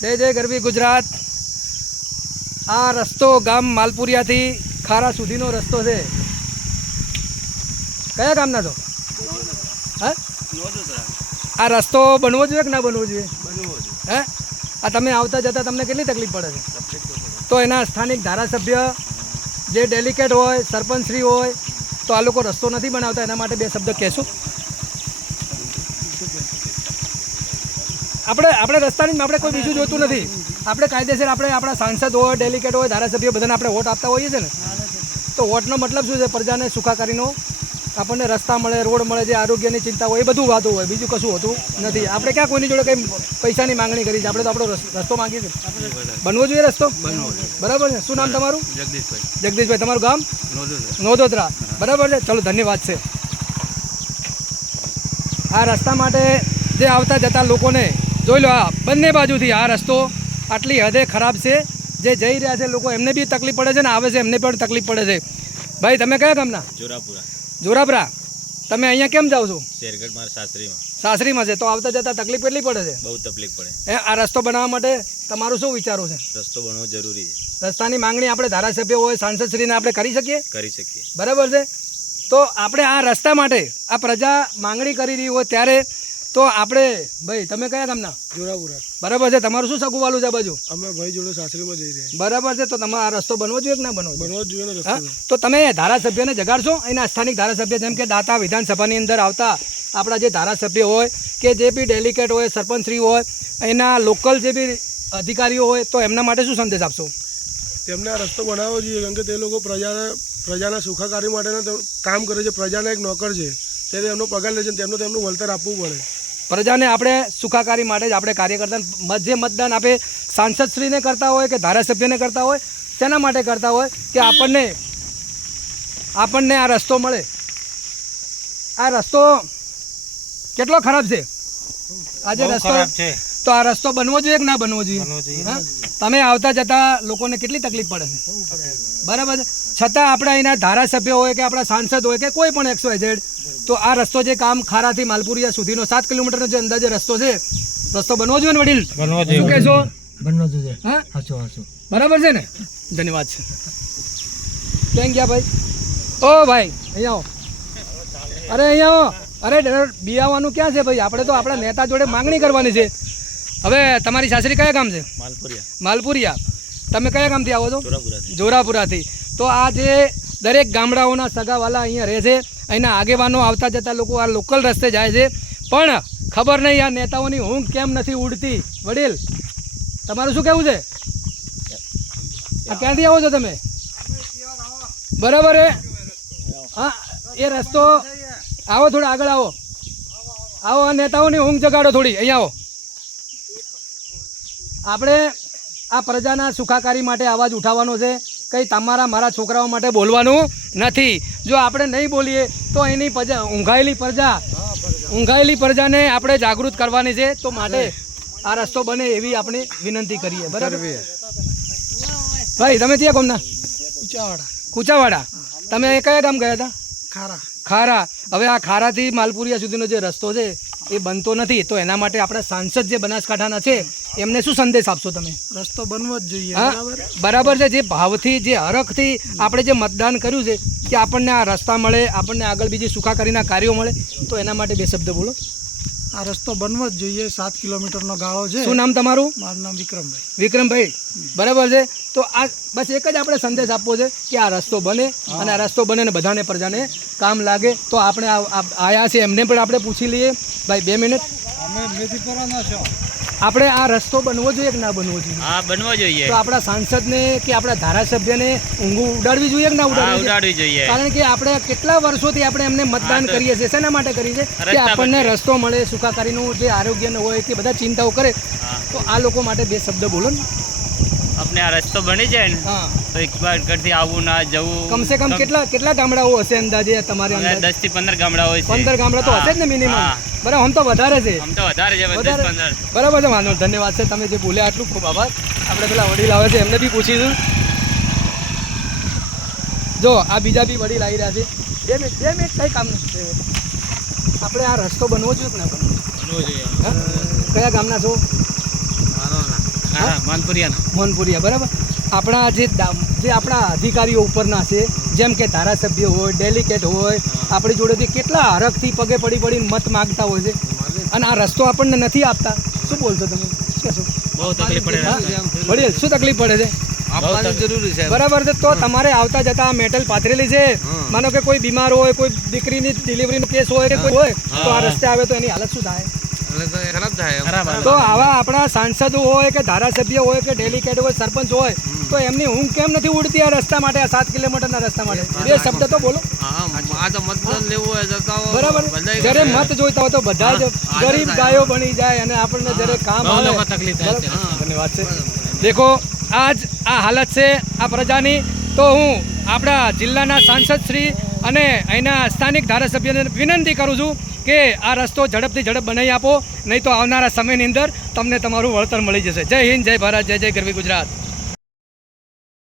જય જય ગરબી ગુજરાત. આ રસ્તો ગામ માલપુરિયાથી ખારા સુધીનો રસ્તો છે. કયા ગામના છો? આ રસ્તો બનવો જોઈએ કે ના બનવો જોઈએ? હે? આ તમે આવતા જતા તમને કેટલી તકલીફ પડે છે? તો એના સ્થાનિક ધારાસભ્ય જે ડેલિકેટ હોય, સરપંચશ્રી હોય, તો આ લોકો રસ્તો નથી બનાવતા, એના માટે બે શબ્દ કહેશો? આપણે આપણે રસ્તાની આપણે કોઈ બીજું જોતું નથી. આપણે કાયદેસર આપણે આપણા સાંસદ હોય ડેલિકેટ હોય ધારાસભ્ય બધાને આપણે વોટ આપતા હોઈએ છીએ ને. તો વોટનો મતલબ શું છે? પ્રજાને સુખાકારીનો આપણને રસ્તા મળે રોડ મળે જે આરોગ્યની ચિંતા હોય એ બધું વાતું હોય. બીજું કશું હોતું નથી. આપણે ક્યાં કોઈની જોડે કંઈ પૈસાની માંગણી કરી છે? આપણે તો આપણો રસ- રસ્તો માંગીએ છીએ. બનવો જોઈએ રસ્તો? બરાબર છે. શું નામ તમારું? જગદીશભાઈ. જગદીશભાઈ તમારું ગામ? નોદોદરા. બરાબર છે. ચલો ધન્યવાદ છે. આ રસ્તા માટે જે આવતા જતા લોકોને જોઈ લો આ બંને બાજુથી આ રસ્તો આટલી હદે ખરાબ છે. જે જઈ રહ્યા છે લોકો એમને બી તકલીફ પડે છે ને આવે છે એમને પણ તકલીફ પડે છે. ભાઈ તમે કયા ગામના? જોરાપુરા. જોરાપરા. તમે અહીંયા કેમ જાઓ છો? શેરગઢ મારા સાસરીમાં. સાસરીમાં છે. તો આવતા જતા તકલીફ કેટલી પડે છે? બહુ તકલીફ પડે. એ આ રસ્તો બનાવવા માટે તમારું શું વિચારો છે? રસ્તો બનવો જરૂરી છે. રસ્તાની માંગણી આપણે ધારાસભ્ય હોય સાંસદશ્રીને આપણે કરી શકીએ? કરી શકીએ. બરાબર છે? તો આપણે આ રસ્તા માટે આ પ્રજા માંગણી કરી રહી હોય ત્યારે તો આપણે ભાઈ તમે કયા ગામના? જોરાપુરા. બરાબર છે તમારું શું સગુવાલું છે બાજુ? અમે ભાઈ જોડે સાસરીમાં જઈ રહ્યા બરાબર છે તો તમારે આ રસ્તો બનવો જોઈએ કે ના બનવો બનવો જોઈએ ને રસ્તો તો. તમે ધારાસભ્યને જગાડશો? એના સ્થાનિક ધારાસભ્ય જેમ કે દાતા વિધાનસભાની અંદર આવતા આપણા જે ધારાસભ્ય હોય કે જે બી ડેલિકેટ હોય સરપંચશ્રી હોય એના લોકલ જે બી અધિકારીઓ હોય તો એમના માટે શું સંદેશ આપશો? તેમને આ રસ્તો બનાવવો જોઈએ કેમ કે તે લોકો પ્રજાને પ્રજાના સુખાકારી માટેના કામ કરે છે. પ્રજાના એક નોકર છે. તે એમનો પગાર લે છે તેમનું તેમનું વળતર આપવું પડે. પ્રજાને આપણે સુખાકારી માટે જ આપણે કાર્ય કરતા મત- જે મતદાન આપે સાંસદશ્રીને કરતા હોય કે ધારાસભ્યને કરતા હોય તેના માટે કરતા હોય કે આપણને આપણને આ રસ્તો મળે? આ રસ્તો કેટલો ખરાબ છે? આજે રસ્તો તો આ રસ્તો બનવો જોઈએ કે ના બનવો જોઈએ? તમે આવતા જતા લોકોને કેટલી તકલીફ પડે છે. બરાબર છે? છતાં આપણા એના ધારાસભ્ય હોય કે આપણા સાંસદ હોય કે કોઈ પણ એક્સો એઝેડ તો આ રસ્તો જે કામ ખારાથી માલપુરિયા સુધીનો સાત કિલોમીટરનો જે અંદાજે રસ્તો છે રસ્તો બનવો જોઈએ ને વડીલ? શું કહેશો? બનવો જોઈએ. હા? હાચો હાચો. બરાબર છે ને? ધન્યવાદ છે. ક્યાં ગયા ભાઈ? ઓ ભાઈ અહીંયા આવો. અરે અહીંયા આવો. અરે બિયાવાનું ક્યાં છે ભાઈ? આપણે તો આપણા નેતા જોડે માંગણી કરવાની છે. હવે તમારી સાસરી કયા ગામ છે? માલપુરિયા. માલપુરિયા. તમે કયા ગામથી આવો છો? જોરાપુરાથી. જોરાપુરાથી. તો આ જે દરેક ગામડાઓના સગાવાલા અહીંયા રહે છે, અહીંના આગેવાનો આવતા જતા લોકો આ લોકલ રસ્તે જાય છે. પણ ખબર નહીં આ નેતાઓની ઊંઘ કેમ નથી ઉડતી. વડીલ, તમારું શું કહેવું છે? ક્યાંથી આવો છો તમે? બરાબર હા? એ રસ્તો આવો થોડા આગળ આવો. આવો, આ નેતાઓની ઊંઘ જગાડો થોડી. અહીંયા આવો. આપણે આ પ્રજાના સુખાકારી માટે અવાજ ઉઠાવવાનો છે. કંઈ તમારા મારા છોકરાઓ માટે બોલવાનું નથી. જો આપણે નહીં બોલીએ તો એની પ્રજા ઊંઘાયેલી પ્રજા ઊંઘાયેલી પ્રજાને આપણે જાગૃત કરવાની છે. તો માટે આ રસ્તો બને એવી આપણે વિનંતી કરીએ. બરાબર? ભાઈ તમે ત્યાં કોમના કુચાવાડા. કુચાવાડા? તમે કયા ગામ ગયા હતા? ખારા. ખારા. હવે આ ખારાથી માલપુરિયા સુધીનો જે રસ્તો છે એ બનતો નથી તો એના માટે આપણા સાંસદ જે બનાસકાંઠાના છે એમને શું સંદેશ આપશો તમે? રસ્તો બનવો જ જોઈએ બરાબર છે જે ભાવથી જે હરખથી આપણે જે મતદાન કર્યું છે કે આપણને આ રસ્તા મળે આપણને આગળ બીજી સુખાકારીના કાર્યો મળે તો એના માટે બે શબ્દ બોલો. આ રસ્તો બનવો જ જોઈએ. સાત કિલોમીટરનો ગાળો છે. શું નામ તમારું? મારું નામ વિક્રમભાઈ. વિક્રમભાઈ બરાબર છે? તો આ બસ એક જ આપણે સંદેશ આપવો છે કે આ રસ્તો બને અને આ રસ્તો બને ને બધાને પ્રજાને કામ લાગે. તો આપણે આયા છે એમને પણ આપણે પૂછી લઈએ. ભાઈ બે મિનિટ. અમે મેથીપરાના છો. આપણે આ રસ્તો બનવો જોઈએ કે ના બનવો જોઈએ? હા બનવો જોઈએ. તો આપણા સાંસદને કે આપણા ધારાસભ્યને ઊંઘું ઉડાડવી જોઈએ કે ના ઉડાડવી જોઈએ? ઉડાડવી જોઈએ. કારણ કે આપણે કેટલા વર્ષોથી આપણે એમને મતદાન કરીએ છીએ. શેના માટે કરીએ છીએ? કે આપણને રસ્તો મળે સુખાકારીનું જે આરોગ્યનું હોય તે બધા ચિંતાઓ કરે. તો આ લોકો માટે બે શબ્દ બોલો ને. આપણે આ રસ્તો બની જાય ને તો એક બાર ઘરથી આવવું ના જવું. કમસે કમ કેટલા કેટલા ગામડાઓ હશે અંદાજે તમારે અંદર? 10 થી પંદર ગામડા હોય છે. પંદર ગામડા તો હશે જ ને મિનિમમ બરાબર આમ તો વધારે છે. આમ તો વધારે છે દસ વધારે? પંદર. બરાબર છે નહીં. ધન્યવાદ છે તમે જે બોલ્યા આટલું ખૂબ આભાર. આપણે પેલા વડીલ આવે છે એમને બી પૂછીશું. જો આ બીજા બી વડીલ આવી રહ્યા છે. બે મિનિટ બે મિનિટ કઈ કામ નથી આપણે આ રસ્તો બનવો જોઈએ કે ના બનવો જોઈએ? કયા ગામના છો? માનપુરિયાના. મોહનપુરિયા બરાબર? આપણા જે જે આપણા અધિકારીઓ ઉપરના છે જેમ કે ધારાસભ્ય હોય ડેલિકેટ હોય આપણી જોડેથી કેટલા હરખથી પગે પડી પડીને મત માગતા હોય છે. અને આ રસ્તો આપણને નથી આપતા. શું બોલશો તમે? શું બહુ તકલીફ પડે વડીલ શું તકલીફ પડે છે? જરૂરી છે. બરાબર છે તો તમારે આવતા જતા આ મેટલ પાથરેલી છે. માનો કે કોઈ બીમાર હોય કોઈ દીકરીની ડિલિવરીનો કેસ હોય કે કોઈ હોય તો આ રસ્તે આવે તો એની હાલત શું થાય? તો આવા આપણા સાંસદો હોય કે ધારાસભ્ય હોય કે ડેલિકેટ હોય સરપંચ હોય તો એમની ઊંઘ કેમ નથી ઉડતી આ રસ્તા માટે આ સાત કિલોમીટરના રસ્તા માટે? બે શબ્દ તો બોલો. બરાબર. જ્યારે મત જોઈતા હોય તો બધા જ ગરીબ ગાયો બની જાય અને આપણને જ્યારે કામ આવે તકલીફ થાય છે. બરાબર? ધન્યવાદ છે. દેખો આજ આ હાલત છે આ પ્રજાની. તો હું આપણા જિલ્લાના સાંસદ શ્રી અને અહીંના સ્થાનિક ધારાસભ્યને વિનંતી કરું છું કે આ રસ્તો ઝડપથી ઝડપ બનાવી આપો, નહીં તો આવનારા સમયની અંદર તમને તમારું વળતર મળી જશે. જય હિન્દ, જય ભારત, જય જય ગરવી ગુજરાત.